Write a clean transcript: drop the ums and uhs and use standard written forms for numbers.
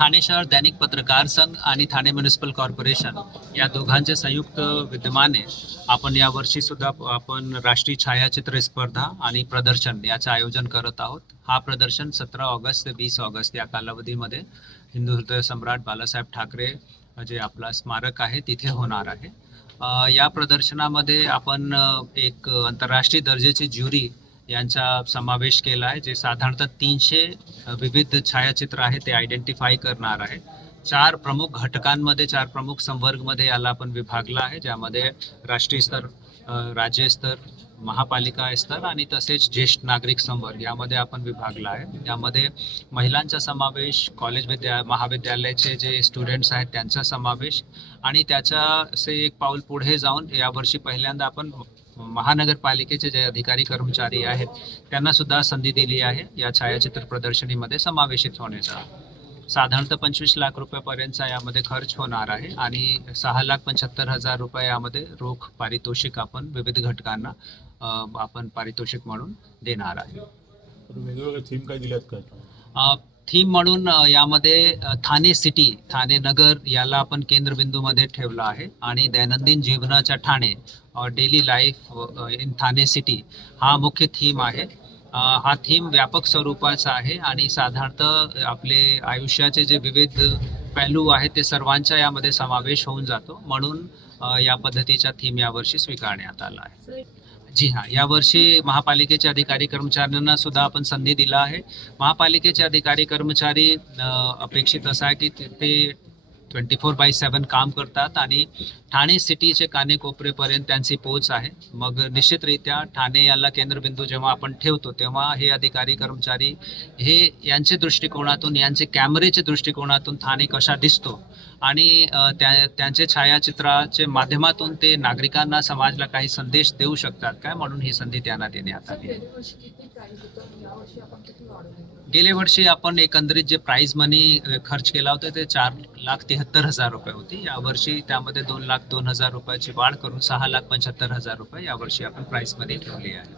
ठाणे शहर दैनिक पत्रकार संघ आणि ठाणे म्युनिसिपल कॉर्पोरेशन या दोघांचे संयुक्त विद्यमाने आपण यावर्षी सुद्धा आपण राष्ट्रीय छायाचित्र स्पर्धा आणि प्रदर्शन याचे आयोजन करत आहोत. हा प्रदर्शन 17 ऑगस्ट ते 20 ऑगस्ट या कालावधीमध्ये हिंदू हृदय सम्राट बाळासाहेब ठाकरे जे आपला स्मारक आहे तिथे होणार आहे. या प्रदर्शनामध्ये आपण एक आंतरराष्ट्रीय दर्जाची ज्युरी यांचा समावेश केला आहे, जे साधारणतः 300 विविध छायाचित्र आहे ते आयडेंटिफाय करणार आहे. 4 प्रमुख घटकांमध्ये 4 प्रमुख संवर्गमध्ये याला आपण विभागला आहे, ज्यामध्ये राष्ट्रीय स्तर, राज्य स्तर, महापालिका स्तर आणि तसेच ज्येष्ठ नागरिक संवर्ग यामध्ये आपण विभागला आहे. यामध्ये महिलांचा समावेश, महाविद्यालयाचे जे स्टुडंट्स आहेत त्यांचा समावेश आणि त्याच्या असे एक पाऊल पुढे जाऊन यावर्षी पहिल्यांदा आपण महानगरपालिकेचे जे अधिकारी कर्मचारी आहेत त्यांना सुद्धा संधी दिली आहे या छायाचित्र प्रदर्शनीमध्ये समावेशित होण्याचा. साधारणतः 25 लाख रुपयापर्यंतचा यामध्ये खर्च होणार आहे आणि 6,75,000 रुपये यामध्ये रोख पारितोषिक आपण विविध घटकांना आपण पारितोषिक म्हणून देणार आहे. वेगवेगळ्या थीम काय दिल्यात का? थीम म्हणून यामध्ये ठाणे सिटी, ठाणे नगर याला आपण केंद्रबिंदूमध्ये ठेवला आहे आणि दैनंदिन जीवनाच्या Thane daily life in Thane city हा मुख्य थीम आहे. हा थीम व्यापक स्वरूपाचा आहे आणि साधारणतः आपले आयुष्याचे जे विविध पैलू आहेत ते सर्वांचा यामध्ये समावेश होऊन जातो, म्हणून या पद्धतीचा थीम यावर्षी स्वीकारण्यात आला आहे. जी हां, यावर्षी महापालिकेचे अधिकारी कर्मचाऱ्यांना सुद्धा आपण संधी दिला आहे. महापालिकेचे अधिकारी कर्मचारी अपेक्षित असा आहे की ते 24/7 काम करतात आणि ठाणे सिटीचे कानेकोपऱ्यापर्यंत त्यांची पोच आहे. मग निश्चितरित्या ठाणे याला केंद्रबिंदू जेव्हा आपण ठेवतो तेव्हा हे अधिकारी कर्मचारी हे यांचे दृष्टिकोनातून, यांचे कॅमेरेच्या दृष्टिकोनातून ठाणे कशा दिसतो आणि त्यांचे छायाचित्राचे माध्यमातून ते नागरिकांना, समाजाला काही संदेश देऊ शकतात काय, म्हणून ही संधी त्यांना देण्यात आली. गेल्या वर्षी आपण एकंदरीत जे प्राइज मनी खर्च केला होता ते 4,73,000 रुपये होती. यावर्षी त्यामध्ये 2,02,000 रुपयाची वाढ करून 6,75,000 रुपये यावर्षी आपण प्राइज मनी ठेवली आहे.